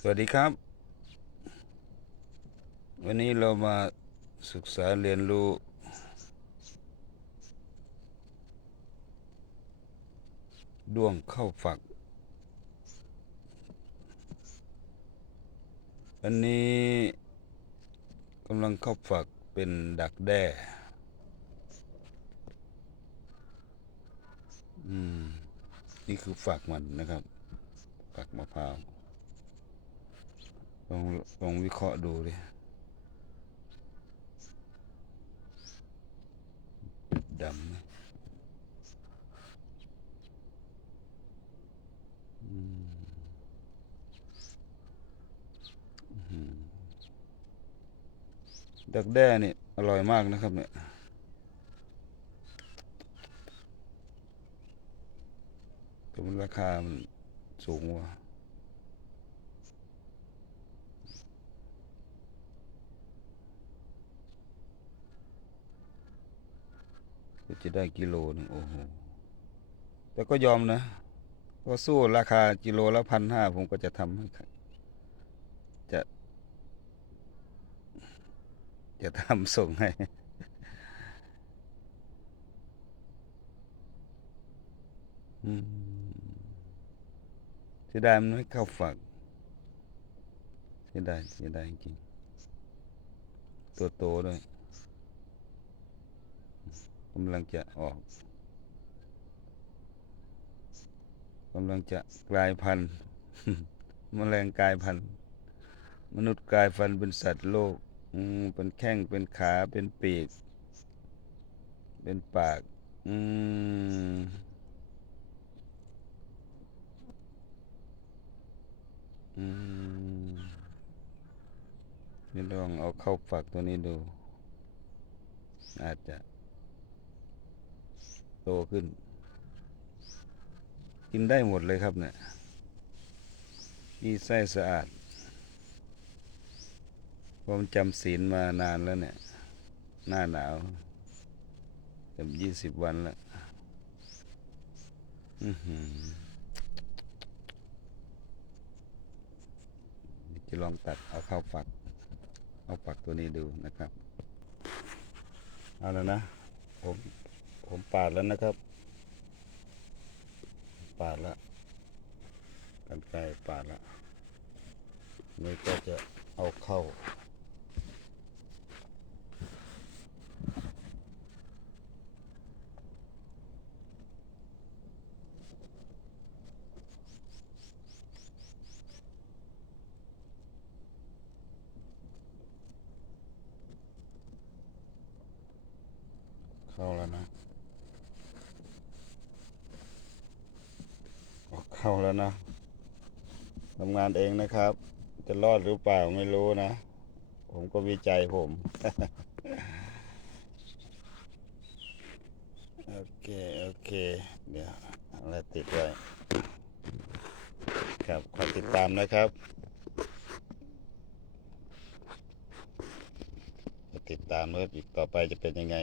สวัสดีครับ วันนี้เรามาศึกษาเรียนรู้ ด้วงเข้าฝัก อันนี้กำลังเข้าฝักเป็นดักแด้อืมนี่คือฝักมันนะครับฝักมะพร้าว ลองลองวิเคราะห์ดูดิจุดดำนะดักแด้นี่อร่อยมากนะครับเนี่ยแต่มันราคามันสูงว่ะ จะได้กิโลหนึงโอ้โหแต่ก็ยอมนะก็สู้ราคากิโลละพันห้าผมก็จะทำให้จะ จะทำส่งให้อืมเสียดายมันไม่เข้าฝักเสียดายเสียดายจริงตัวโตด้วย กำลังจะออกกำลังจะกลายพันธุ์แมลงกลายพันธุ์มนุษย์กลายพันธุ์เป็นสัตว์โลกเป็นแข้งเป็นขาเป็นปีก เป็นปาก อืมอืมนี่ลองเอาเข้าฝักตัวนี้ดู อาจจะ โตขึ้น กินได้หมดเลยครับเนี่ยมีไส้สะอาดผมจำศีลมานานแล้วเนี่ย หน้าหนาวเต็มยี่สิบวันแล้วอือหือจะลองตัดเอาเข้าฝัก เอาฝักตัวนี้ดูนะครับ เอาแล้วนะผม ผมปาดแล้วนะครับ ปาดล้วกันไกลปาดล้วนี่ก็จะเอาเข้า เข้าแล้วนะ ออก เข้าแล้วนะทำงานเองนะครับ จะรอดหรือเปล่าไม่รู้นะ ผมก็วิจัยผม โอเค โอเค เดี๋ยวเอะไรติดไว้ ครับขอติดตามนะครับ จะติดตามว่าอีกต่อไปจะเป็นยังไง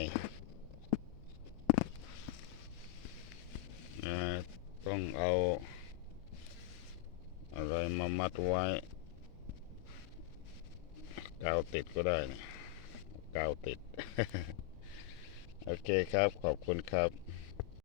ต้องเอา อะไรมามัดไว้กาวติดก็ได้นะกาวติด โอเคครับ ขอบคุณครับ